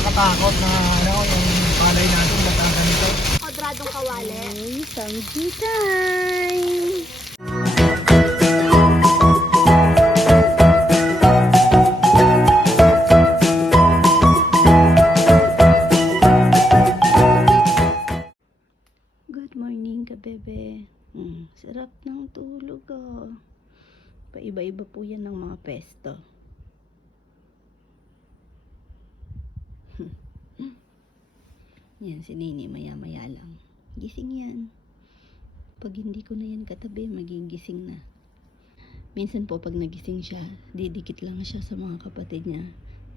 nakakatakot na yung palay natin natakan nito. Kwadradong kawali. Ay, samsi time! Good morning ka, bebe. Sarap ng tulog, oh. Paiba-iba po yan ng mga pesto. Yan, si Nini maya-maya lang. Gising yan. Pag hindi ko na yan katabi, magigising na. Minsan po pag nagising siya, didikit lang siya sa mga kapatid niya.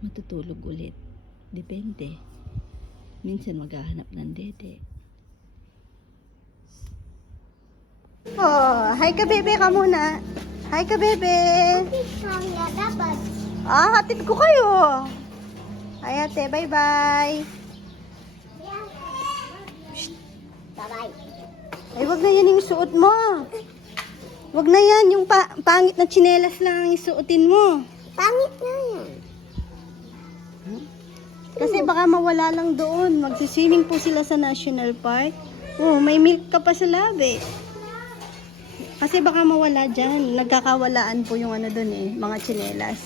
Matutulog ulit. Depende. Minsan maghahanap ng dede. Oh, hi ka bebe ka muna. Hi ka bebe. Kaya dapat. Hatid ko kayo. Ay ate, bye-bye. Bye-bye. Ay, wag na yan yung suot mo. Wag na yan, yung pangit na tsinelas lang ang isuotin mo. Pangit na yan. Kasi baka mawala lang doon. Magsiswimming po sila sa National Park. Oh, may milk ka pa sa labi. Kasi baka mawala dyan. Nagkakawalaan po yung ano doon eh, mga tsinelas.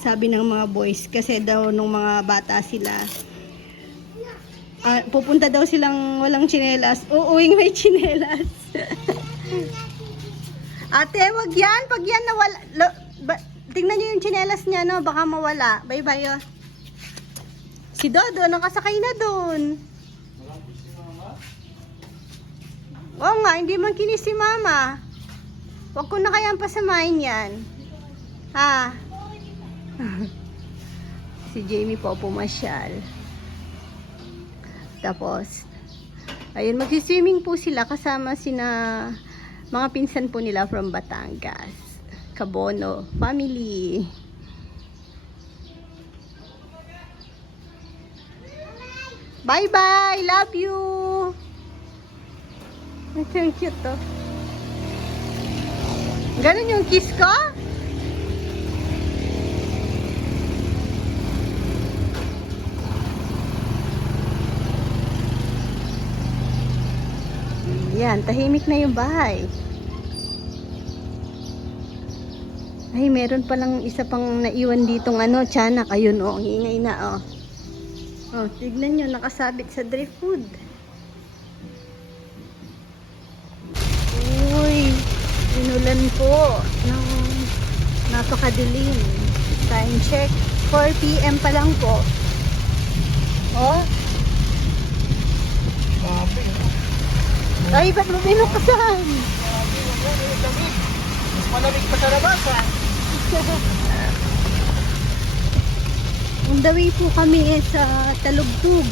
Sabi ng mga boys, kasi daw nung mga bata sila, pupunta daw silang walang tsinelas, uuwing may tsinelas. Ate, wag yan. Pag yan nawala, tingnan nyo yung tsinelas niya, no? Baka mawala. Bye-bye, oh. Si Dodo, nakasakay na dun. Oo nga, hindi man kinis si Mama. Wag ko na kayang pasamahin yan. Ha? Si Jamie po pumasyal. Tapos, ayun, magsiswimming po sila kasama sina mga pinsan po nila from Batangas. Kabono family. Bye-bye! Love you! Ito yung cute to. Ganun yung kiss ko? Yan, tahimik na yung bahay. Ay, meron palang isa pang naiwan ditong ano, tiyanak. Ayun, oh, ang ingay na, oh. Oh, tignan nyo, nakasabit sa driftwood. Uy, inulan po. Napakadilim. Time check, 4 PM pa lang po. Oh. Grabe. Ay, ba't mo binukasan? Mas malamig pa sa labas ha. On the way po kami sa Talugtug,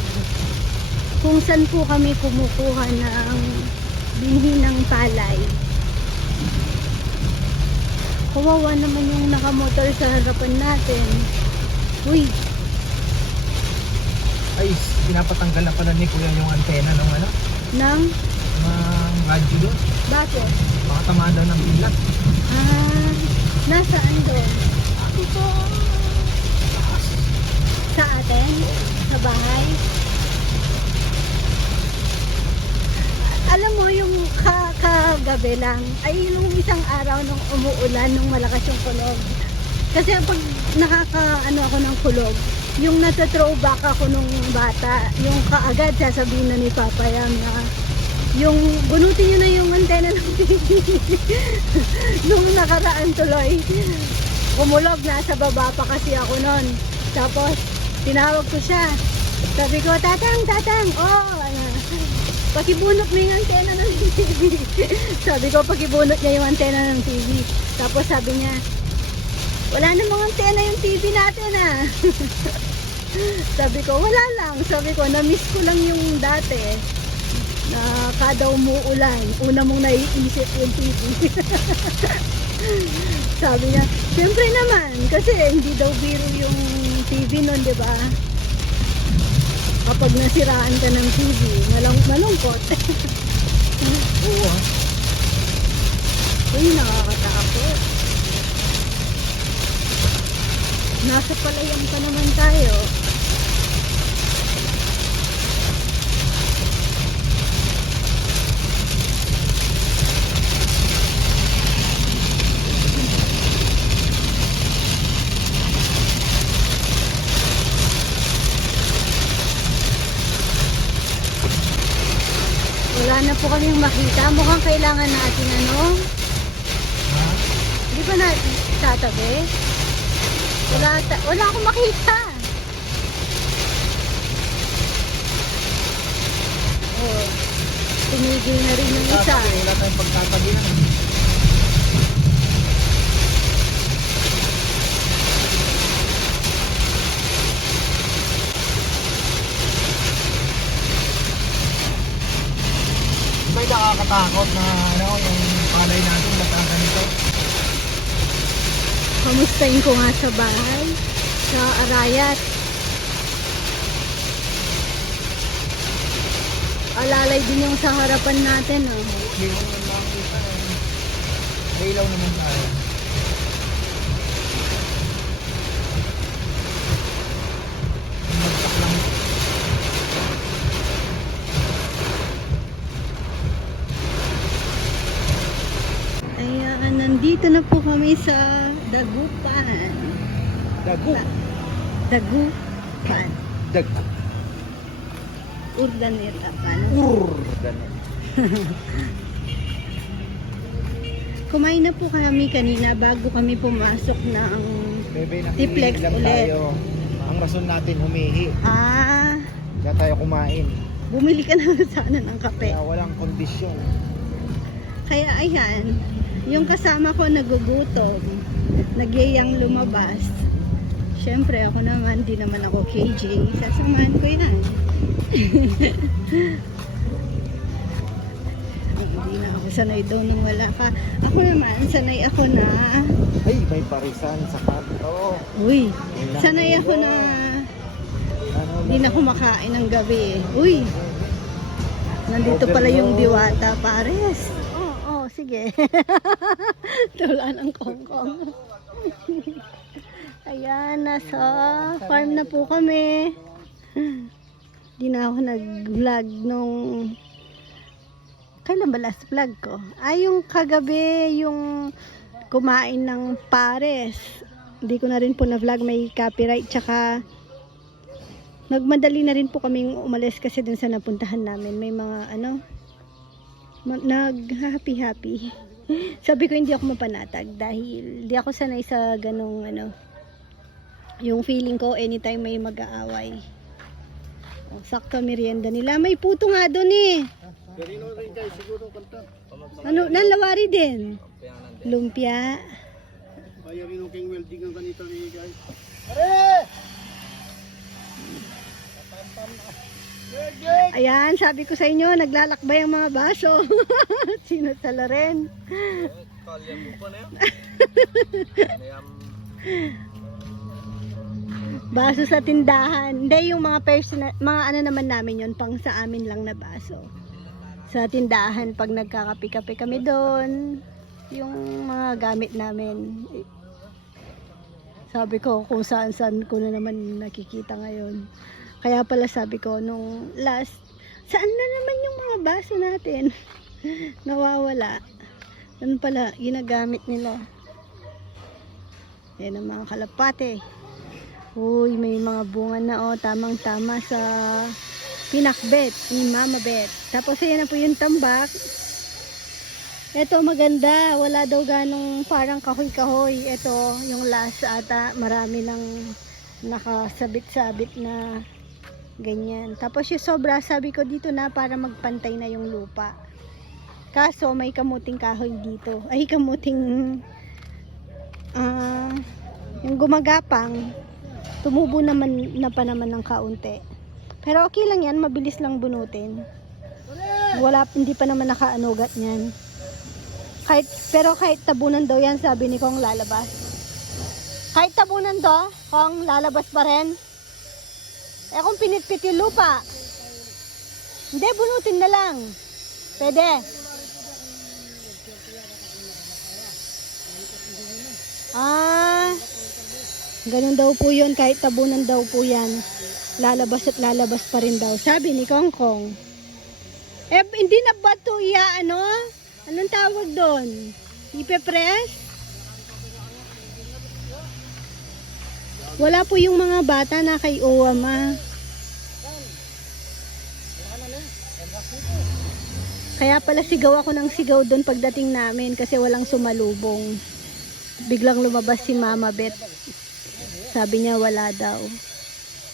kung saan po kami kumukuha ng binhi ng palay. Kawawa naman yung nakamotor sa harapan natin. Uy, Ay, pinapatanggal na pala ni Kuya yung antena ng ano? nang Ng radyo doon. bakit? Baka tamaan daw ng pila. Nasaan doon? Ito. Sa atin? Sa bahay? Alam mo, yung kagabi lang, ay yung isang araw nung umuulan, nung malakas yung kulog. Kasi pag nakakaano ako ng kulog, yung nasa-throwback ako nung bata, yung kaagad sasabihin na ni Papa Yam na yung bunutin nyo na yung antena ng TV. Nung nakaraan tuloy, kumulog, nasa baba pa kasi ako nun. Tapos, tinawag ko siya. Sabi ko, tatang, oh, pakibunot mo yung antena ng TV. Sabi ko, pakibunot niya yung antena ng TV. Tapos sabi niya, wala namang antena yung TV natin ah. Sabi ko, wala lang. Sabi ko, na-miss ko lang yung dati na kada umuulan, una mong naiisip yung TV. Sabi niya, siyempre naman, kasi hindi daw biro yung TV nun, di ba? Kapag nasiraan ka ng TV, malungkot. Oo. Uy, nakakatakot. Nasa palayan pa naman tayo. Wala na po kaming makita. Mukhang kailangan natin ano. Di ba na tatabi? Wala akong makita. Oh, tumigil na rin yung isa. Wala tayong pagtatabi na. May nakakatakot na ano, yung palay natin basta ganito. Kamustahin ko nga sa bahay, sa Arayat. Alalay din yung sa harapan natin. Oh. Hindi mo naman makikita eh. May ilaw naman tayo. Magtak lang. Ayan, nandito na po kami sa Dagupan. Dago. Dagupan. Dago. Urdaneta. Ganun. Kumain na po kami kanina bago kami pumasok ng Bebe, Tiplex nakikinig lang ulit. tayo. Ang rason natin humihi. Ah, Kaya tayo kumain. bumili ka na sana ng kape. Kaya walang kondisyon. Kaya ayan, yung kasama ko nagugutom, nagyayang lumabas. Siyempre ako naman, di naman ako KJ, sasamahan ko yan. Hindi na ako sanay daw nung wala ka. Ako naman, sanay ako na, Ay, may parisan sa kanto. uy, sanay ako na hindi na kumakain ng gabi. Uy, nandito pala yung Diwata, pares. Oo, sige. Tula ng kongkong. Ayan, nasa farm na po kami. Di na ako nag-vlog nung... Kailan ba last vlog ko? Yung kagabi, yung kumain ng pares. Hindi ko na rin po na-vlog, may copyright. Tsaka, nagmadali na rin po kaming umalis kasi dun sa napuntahan namin. May mga, nag-happy-happy. Sabi ko hindi ako mapanatag dahil di ako sanay sa ganong, yung feeling ko anytime may mag-aaway. Oh, sakto merienda nila. May puto nga doon eh. Ano, nanlawari din. Lumpia. Ayan, sabi ko sa inyo, naglalakbay ang mga baso. Sino tala rin? Baso sa tindahan. Hindi, yung mga personal, mga ano naman namin yun, pang sa amin lang na baso. Sa tindahan, pag nagkakape-kape kami doon, yung mga gamit namin. Sabi ko, kung saan-saan ko na naman nakikita ngayon. Kaya pala sabi ko, nung last, saan na naman yung mga baso natin? Nawawala. Ano pala, ginagamit nila. Yan ang mga kalapate. Uy, may mga bunga na tamang-tama sa pinakbet ni Mama Bet. Tapos ayan na po yung tambak. Ito maganda, wala daw ganong parang kahoy-kahoy. Ito yung last ata, marami nang nakasabit-sabit na ganyan. Tapos yung sobra, sabi ko dito na para magpantay na yung lupa. Kaso may kamuting kahoy dito. Ay, kamuting yung gumagapang. Tumubo naman na pa naman ng kaunti. Pero okay lang yan, mabilis lang bunutin. Hindi pa naman nakaanugat niyan. Pero kahit tabunan daw yan, sabi ni Kong lalabas. Kahit tabunan daw, Kong lalabas pa rin. Eh kung pinitpit yung lupa, hindi, bunutin na lang. Pwede. Ganun daw po yun, kahit tabunan daw po yan. Lalabas at lalabas pa rin daw. Sabi ni Kong Kong. Eh, hindi na ba ito ano? Anong tawag doon? Ipe-press? Wala po yung mga bata na kay Owama. Kaya pala sigaw ako ng sigaw doon pagdating namin kasi walang sumalubong. Biglang lumabas si Mama Beth. Sabi niya wala daw.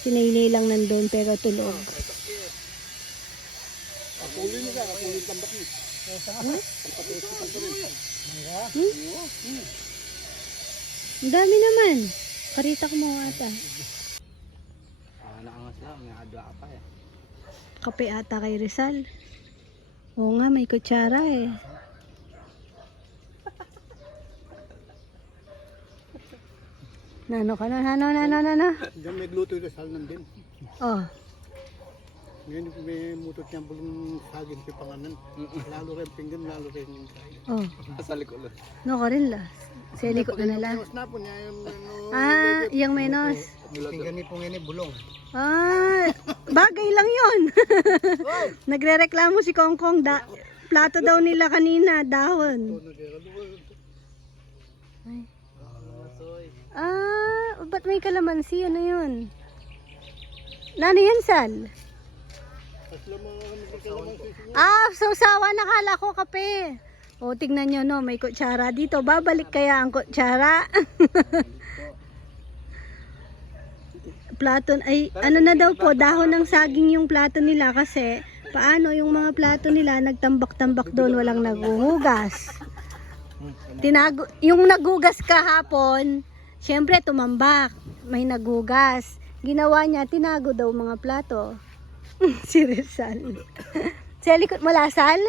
Si Nainay lang nandun pero tulog. Ang dami naman. Karita ko mo ata. Naangas lang, may adwa pa eh. Kape ata kay Rizal. Oo nga, may kutsara eh. Nano ka na, nano. Diyan may gluto ito, sal din. Oh, Ngayon may mutot niya bulong saging sa panganan. Lalo rin pinggan, lalo rin oh. sa likod. No ka rin la. Sa likod na lang. Tapos na po niya yung Ah, yung menos. pinggan ni pong ini bulong. Ah, bagay lang yun. Nagre-reklamo si Kong Kong. Plato daw nila kanina, dahon. Ay. Ah, ba't may kalamansi? Ano yun? Nano yan, Sal? Ah, sausawa. Nakala ko kape. O, tignan nyo, no, may kutsara dito. Babalik kaya ang kutsara? Plato, ay, ano na daw po, dahon ng saging yung plato nila kasi paano yung mga plato nila nagtambak-tambak doon, walang naguhugas. Yung nagugas kahapon, syempre tumambak, may nagugas. Ginawa niya, tinago daw mga plato. Si Rizal. Sa likod mo, Lasal?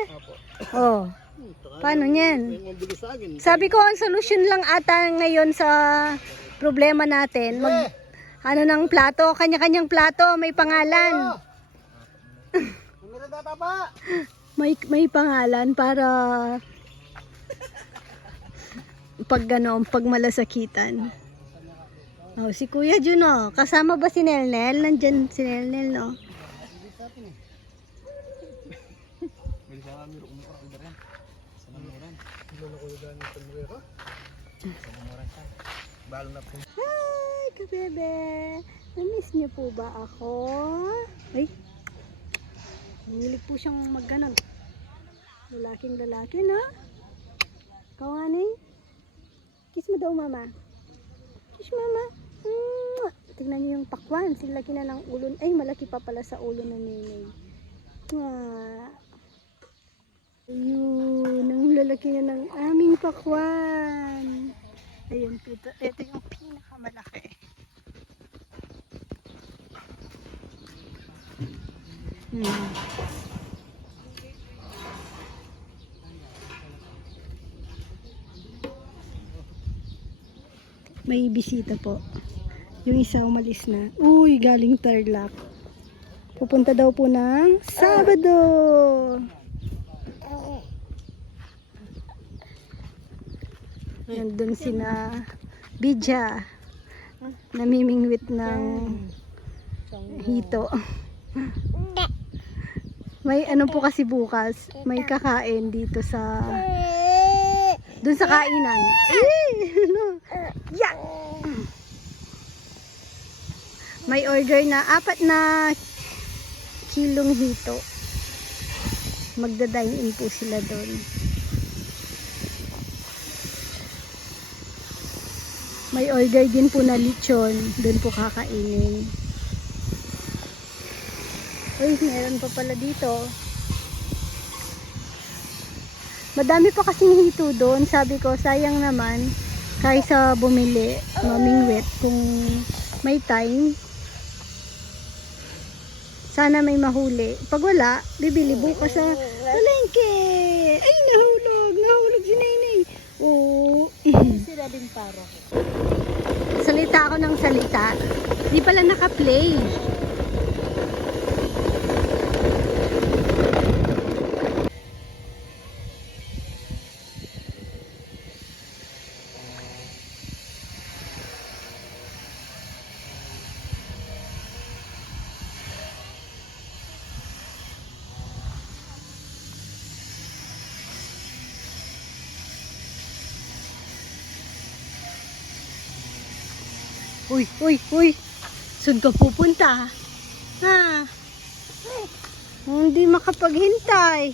Oh. Paano yan? Sabi ko, ang solusyon lang ata ngayon sa problema natin, ano ng plato, kanya-kanyang plato, may pangalan. may pangalan para pag gano'n, pag malasakitan. Oh, si Kuya Juno, kasama ba si Nelnel? Nandyan si Nelnel, no? Hi, kabebe! Na-miss niyo po ba ako? Ay, hilig po siyang magganon. Lalaking lalaki, no? Kawanin? Kiss mo daw, mama. Kiss, mama. Tignan niyo yung pakwan. Silaki na ng ulo. Ay, malaki pa pala sa ulo ng nenay. Ayun, ang lalaki na ng aming pakwan. Ayun, ito yung pinakamalaki. May bisita po. Yung isa umalis na. Uy, galing Tarlac. Pupunta daw po ng Sabado. Nandun sina Bidya. Namimingwit ng hito. May ano po kasi bukas. May kakain dito sa dun sa kainan. Yeah. May order na 4 na kilong hito. Magda-dine in po sila doon. May order din po na lechon. Doon po kakainin. Uy, meron pa pala dito. Madami pa kasing hito doon. Sabi ko, sayang naman. Kaysa bumili, mamingwit kung may time. Sana may mahuli. Pag wala, bibili bukas sa palengke. Ay, nahulog si Nainay. Oo. Sila din para. Salita ako ng salita. Di pala naka-play. Uy, uy, uy. Saan ka pupunta? Ha? Hindi makapaghintay.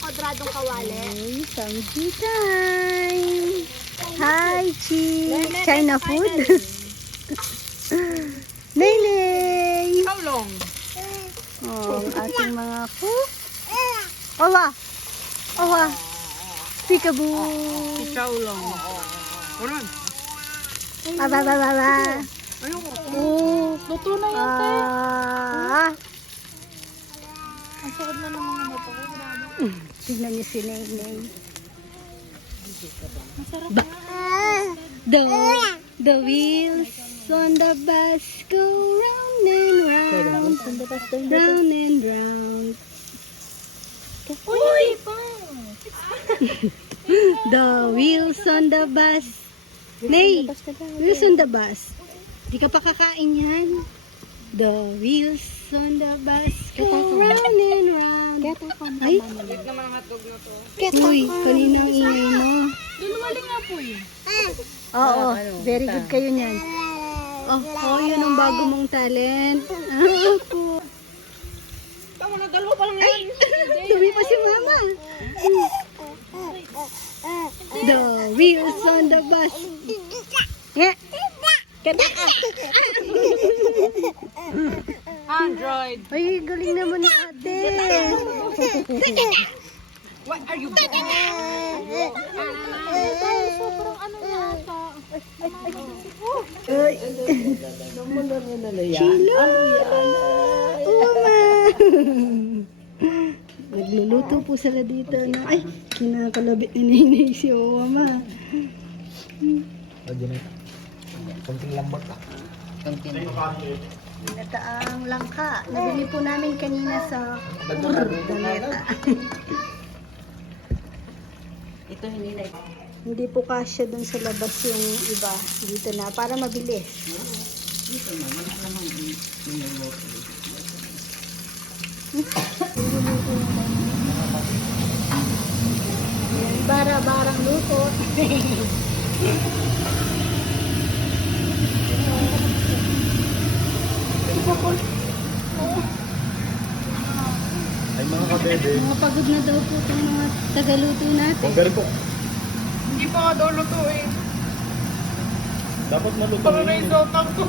Kwadradong kawali. Uy, samji time. Hi, Chi. China food. Nene. How long? Oh, ang ating mga cook. Owa. Owa. Peekaboo. How long? Kuran. Aba, ba, ba, ba. Ayoko. Oh. Luto na yan, te. Ah. Ang sakit na ng mga mata ko. Grabe. Tignan niyo si Nene. Masarap Ba. The wheels on the bus go round and round. Round and round. Uy! Pa! The wheels on the bus. Nay, wheels on the bus. Di ka pa kakain yan. The wheels on the bus go round and round. Ay, Ulit naman ang hotdog na to. uy, kanina ang ingay mo. Dunumali nga po eh. Oo, very good kayo niyan. Oh, yun ang bago mong talent. Ah, po. Tama na, dalawa pa lang yan. Tuwi pa si mama. The wheels on the bus. Nga. Android. Ay, galing naman ni ate. What are you doing? Sobrang ano yata. Ay. Sheila. Uma. Nagluluto po sila dito. Ay, kinakalabit ni Nenay si Oma. Konting lambot ka. Nataang langka. Nabili po namin kanina sa Daneta. Ito hindi na. Hindi po kasya dun sa labas yung iba. Dito na. Para mabilis. Bara-barang luto. Ay mga kabebe. Mga pagod na daw po itong mga tagaluto natin. Very po. Hindi pa nga daw luto eh. Dapat maluto. Para na yung dotang ko.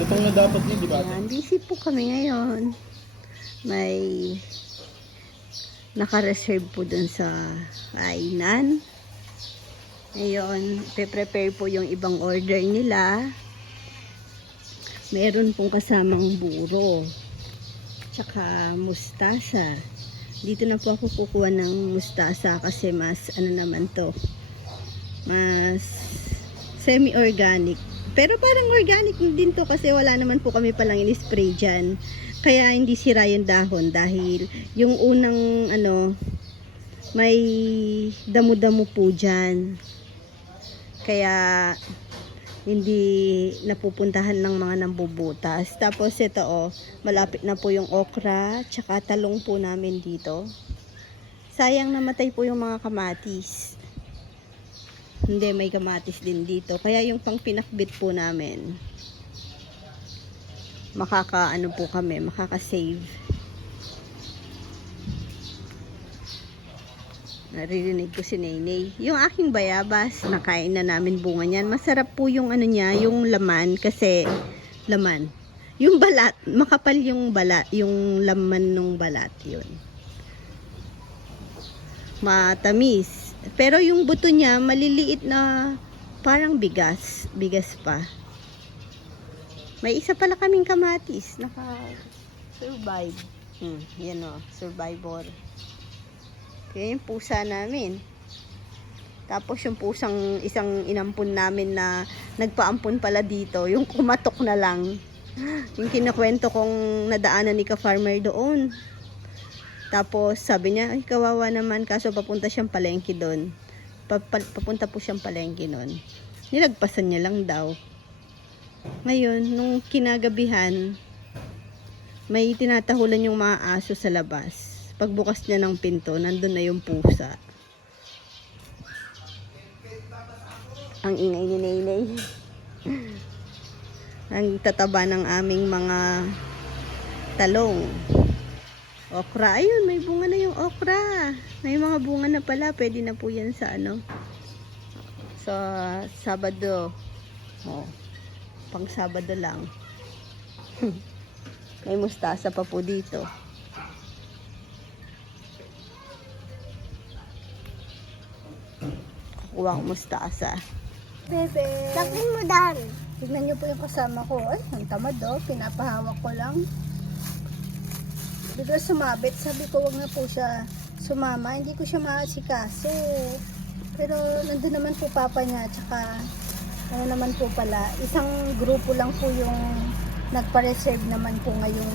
Lutong na dapat yun, di ba? Ayan, busy po kami ngayon. May naka-reserve po dun sa kainan. Ngayon, pe-prepare po yung ibang order nila. Meron pong kasamang buro. Tsaka mustasa. Dito na po ako kukuha ng mustasa kasi mas ano naman to. Mas semi-organic. Pero parang organic din to kasi wala naman po kami palang in-spray dyan. Kaya hindi sira yung dahon dahil yung unang ano may damo-damo po dyan. Kaya hindi napupuntahan ng mga nambubutas. Tapos ito malapit na po yung okra tsaka talong po namin dito. Sayang namatay po yung mga kamatis. Hindi, may kamatis din dito. Kaya yung pang pinakbit po namin, makaka-ano po kami, makaka-save. Naririnig ko si Nenay. Yung aking bayabas, nakain na namin bunga niyan. Masarap po yung ano niya, yung laman kasi laman. Yung balat, makapal yung balat, yung laman ng balat, yun. Matamis. Pero yung buto niya, maliliit na parang bigas. Bigas pa. May isa pala kaming kamatis. Naka-survive. Yan survivor. Kaya yung pusa namin. Tapos yung pusang isang inampun namin na nagpaampun pala dito. Yung kumatok na lang. Yung kinakwento kong nadaanan ni ka-farmer doon. Tapos sabi niya, ay kawawa naman kaso papunta siyang palengke doon. Papunta po siyang palengke doon. Nilagpasan niya lang daw. Ngayon, nung kinagabihan, may tinatahulan yung mga aso sa labas. Pagbukas niya ng pinto, nandun na yung pusa. Ang ingay ni Naylay. Ang tataba ng aming mga talong. Okra. Ayun, may bunga na yung okra. May mga bunga na pala. Pwede na po yan sa ano. Sa Sabado. Oh, pang Sabado lang. May mustasa pa po dito. Kukuha ko mustasa. Bebe. Lakin mo dan. Tignan niyo po yung kasama ko. Ay, ang tamad oh. Pinapahawak ko lang. Bigla sumabit. Sabi ko, wag na po siya sumama. Hindi ko siya maasikaso. Pero nandun naman po papa niya. Tsaka, ano naman po pala. Isang grupo lang po yung nagpa-reserve naman po ngayong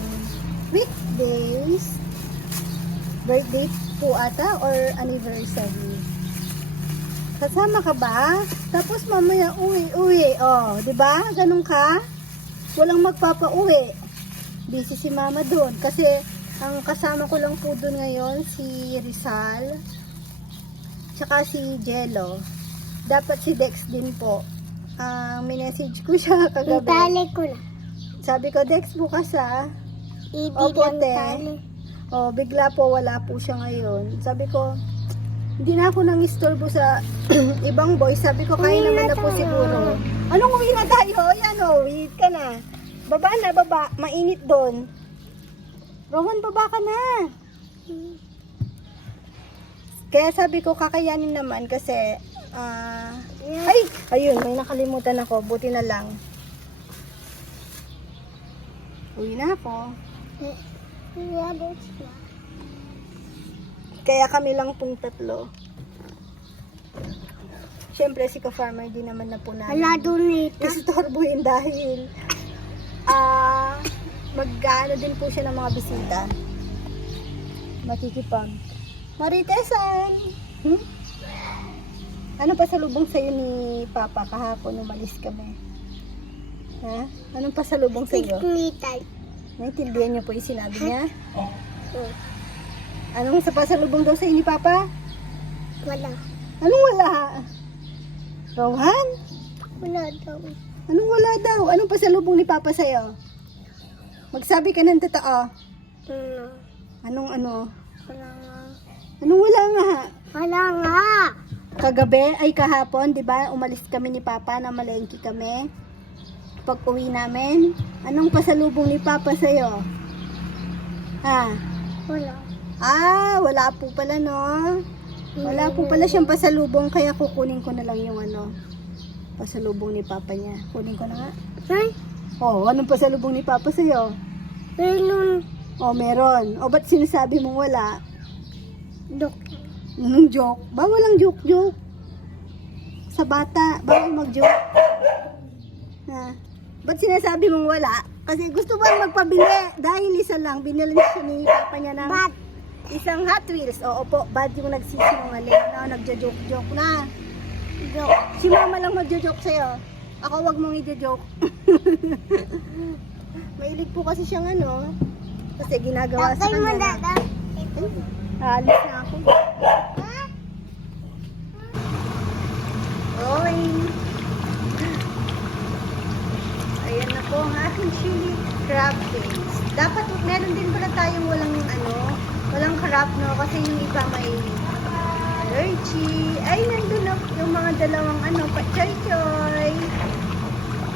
weekdays. Birthday po ata or anniversary. Kasama ka ba? Tapos mamaya uwi. Oh, 'di ba? Ganun ka? Walang magpapauwi. Busy si mama doon kasi ang kasama ko lang po doon ngayon si Rizal. Tsaka si Jello. Dapat si Dex din po. Minessage ko siya kagabi. Itali ko na. Sabi ko, Dex, bukas Hindi Opo, lang te. tali. Oh, bigla po wala po siya ngayon. Sabi ko, hindi na ako nang istorbo sa ibang boys. Sabi ko, kaya Uwi naman na na po tayo. siguro. Anong uwi na tayo? Yan o, wait ka na. Baba na, baba. Mainit doon. Rowan, baba ka na. Kaya sabi ko, kakayanin naman kasi, ay, ayun, may nakalimutan ako. Buti na lang. Uwi na ako. Yabos na. Kaya kami lang pong tatlo. Siyempre si ka-farmer din naman na po namin. Wala doon nito. Istorbohin dahil mag-ano din po siya ng mga bisita. Makikipag. Maritesan! Ano pa salubong sa'yo ni Papa kahapon umalis kami? Ha? Anong pasalubong sa'yo? Signital. Naintindihan niyo po yung sinabi niya? Anong sa pasalubong daw sa'yo ni Papa? Wala. Anong wala? Rohan? Wala daw. Anong wala daw? Anong pasalubong ni Papa sa'yo? Magsabi ka ng totoo. Anong ano? Wala nga. Anong wala nga? Wala nga. Kagabi ay kahapon, di ba? Umalis kami ni Papa na malengke kami. Pag uwi namin, anong pasalubong ni Papa sa'yo? Ha? Wala. Wala po pala no. Wala po pala siyang pasalubong kaya kukunin ko na lang yung ano, pasalubong ni Papa niya. Kunin ko na nga. Ay, Oh, anong pasalubong ni Papa sa'yo? meron. Oh, meron. O, ba't sinasabi mong wala? Dok. Joke. Bawal ang joke-joke. Sa bata, bawal mag-joke. Ha? Ba't sinasabi mong wala? Kasi gusto ba magpabili? Dahil isa lang, binili siya ni Papa niya ng Bad. isang Hot Wheels. Oo po, bad yung nagsisinungaling na, nagja-joke-joke na. Dok. Si Mama lang magja-joke sa'yo. Ako wag mong i-joke. Mailig po kasi siyang ano. Kasi ginagawa sa Takay mo kanya. dada. Alis na ako. Rolling. Ayan na po ang aking chili crab cakes. Dapat meron din pala tayong walang crab no kasi yung iba may allergy. Ay, nandun na yung mga dalawang pa-choy-choy.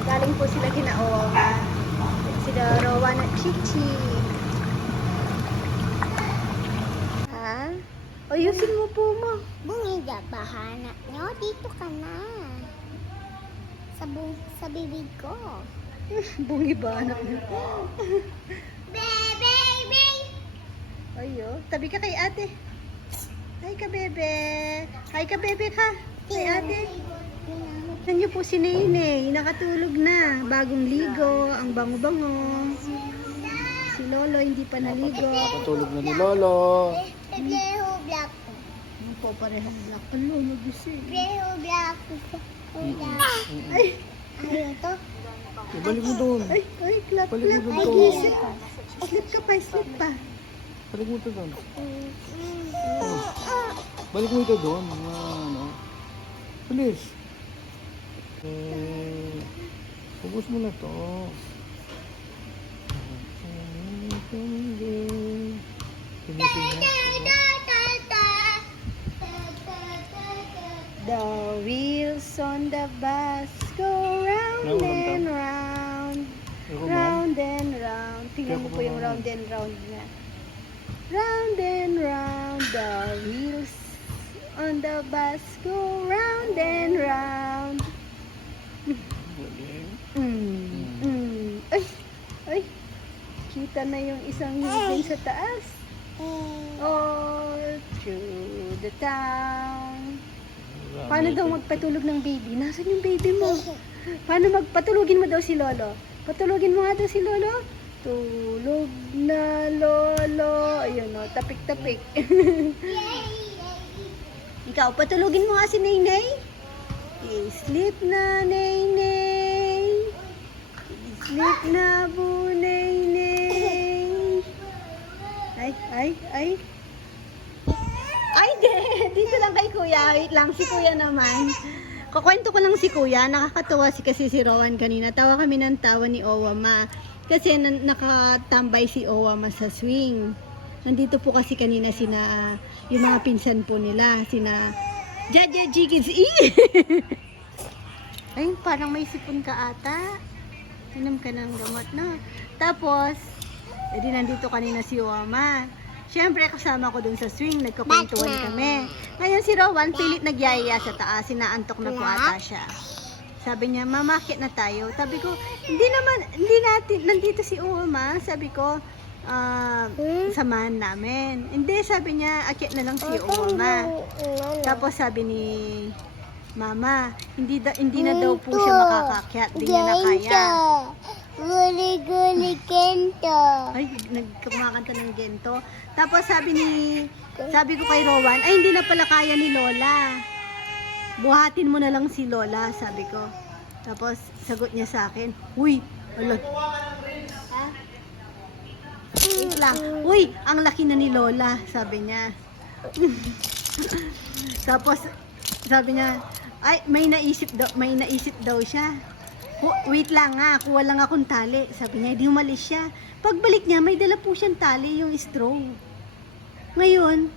Galing po sila kina Owa. Sila Rowan at Chichi. Ha? O, yusin mo po mo. Bumida, bahanap nyo. Dito ka na. Sa bibig ko. Bungi ba anak niyo? Baby! Ayo, tabi ka kay ate. Hi ka bebe. Hi ka bebe ka. Kay ate. Nandiyo po si Nene. Nakatulog na. Bagong ligo. Ang bango-bango. Si Lolo hindi pa naligo. Patulog na ni Lolo. Bleho black. Ano po parehas black. Ano, nagising. Bleho black. Ay, Ayaw to. Balik mo doon. ay, clap, Balik clap. mo Ay, doon. gising. Sleep ka pa, sleep pa. Balik mo ito doon. Balik mo ito doon. Bilis. Ubus mo na to. The wheels on the bus go round and round. Round and round. Tingnan mo po yung round and round niya. Round and round. The wheels on the bus go round and round. Ay! Ay! Kita na yung isang ngipin sa taas. All through the town. Paano daw magpatulog ng baby? Nasaan yung baby mo? Paano magpatulogin mo daw si Lolo? Patulogin mo nga daw si Lolo. Tulog na Lolo. Ayun o, tapik-tapik. Ikaw, patulogin mo nga si Naynay. Sleep na Naynay. Sleep na po Naynay. Ay, ay, ay. Ay, dito lang kay Kuya. Wait lang, si Kuya naman. Kukwento ko lang si Kuya. Nakakatuwa kasi si Rowan kanina. Tawa kami ng tawa ni Owama. Kasi nakatambay si Owama sa swing. Nandito po kasi kanina yung mga pinsan po nila. Sina Jaja Jiggies E. Ay, parang may sipon ka ata. Inom ka ng gamot na. Tapos, edi nandito kanina si Owama. Siyempre, kasama ko dun sa swing, nagkukwentuhan kami. Ngayon si Rowan, pilit nagyayaya sa taas, sinaantok na po ata siya. Sabi niya, mamakit na tayo. Sabi ko, hindi natin, nandito si Uma. Sabi ko, samahan namin. Hindi, sabi niya, akit na lang si Uma. Tapos sabi ni Mama, hindi na daw po siya makakakyat, hindi niya na kaya. Guli-guli kento. Ay, nagkumakanta ng gento. Tapos sabi ko kay Rowan, ay hindi na pala kaya ni Lola. Buhatin mo na lang si Lola, sabi ko. Tapos sagot niya sa akin, uy, wait lang. Uy, ang laki na ni Lola, sabi niya. Tapos sabi niya, ay may naisip daw siya. Wait lang nga, kuha lang akong tali. Sabi niya, di umalis siya. Pagbalik niya, may dala po siyang tali, yung straw. Ngayon,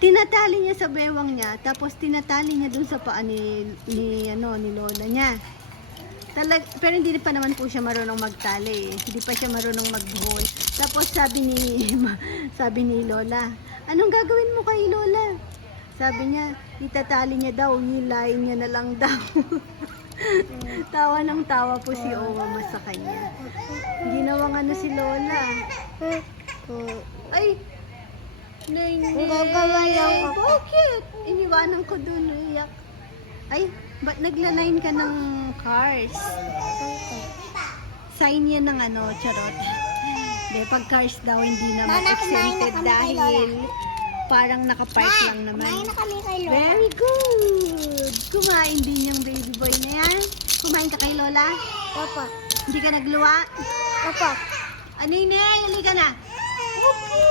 tinatali niya sa bewang niya, tapos tinatali niya dun sa paa ni Lola niya. Pero hindi pa naman po siya marunong magtali. Hindi pa siya marunong magbuhol. Tapos sabi ni Lola, anong gagawin mo kay Lola? Sabi niya, itatali niya daw, nilayin niya na lang daw. Tawa ng tawa po si Owama sa kanya. Ginawa nga na si Lola. Ay! Gagawin ako. Bakit? Iniwanan ko dun. Iyak. Ay, ba't nagla-line ka ng cars? Sign yan ng charot. De, pag cars daw, hindi naman Mana, kumain na exempted kami kay dahil parang nakapark lang naman. Kumain na kami kay Lola. Very good! Kumain din yung baby boy na yan. Kumain ka kay Lola? Opo. Hindi ka nagluwa? Opo. Ninay, halika na. Opo!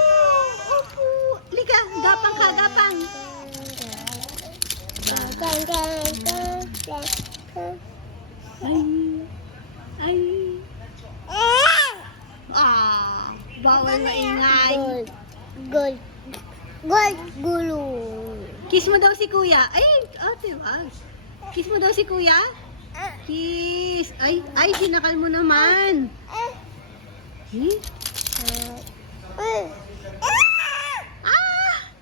Opo! Halika, gapang ka, gapang. Ay. Bawal maingay. Gold. Gulong. Kiss mo daw si Kuya. Ay, ate, wag. Kiss mo daw si Kuya. Kiss. Ay, sinakal mo naman.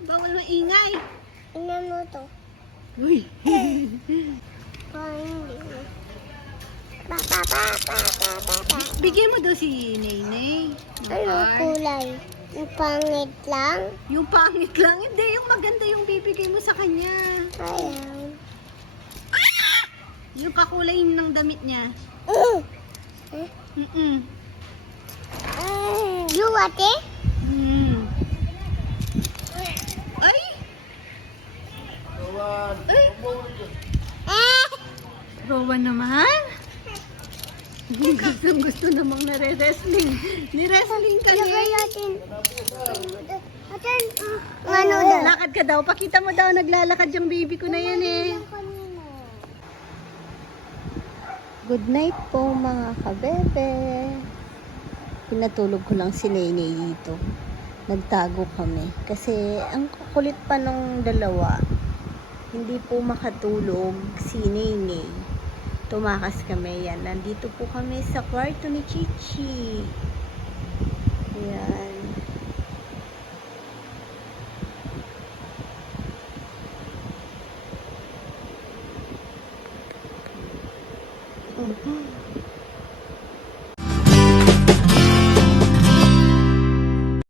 Bawal maingay. Tingnan mo to. Uy. Bigyan mo daw si Naynay. Anong kulay? Yung pangit lang? Yung pangit lang. Hindi, yung maganda yung bibigay mo sa kanya. Ayaw. Yung kakulay ng damit niya. You what eh? Ay! Rowan naman? Gusto namang nare-wrestling. Ni-wrestling ka Lagay natin. Ano daw? Lakad ka daw. Pakita mo daw, naglalakad yung baby ko na yan eh. Good night po mga kabebe. Pinatulog ko lang si Lenny dito. Nagtago kami. Kasi ang kukulit pa nung dalawa. Hindi po makatulog si Nene. Tumakas kami. Yan. Nandito po kami sa kwarto ni Chichi. Yan.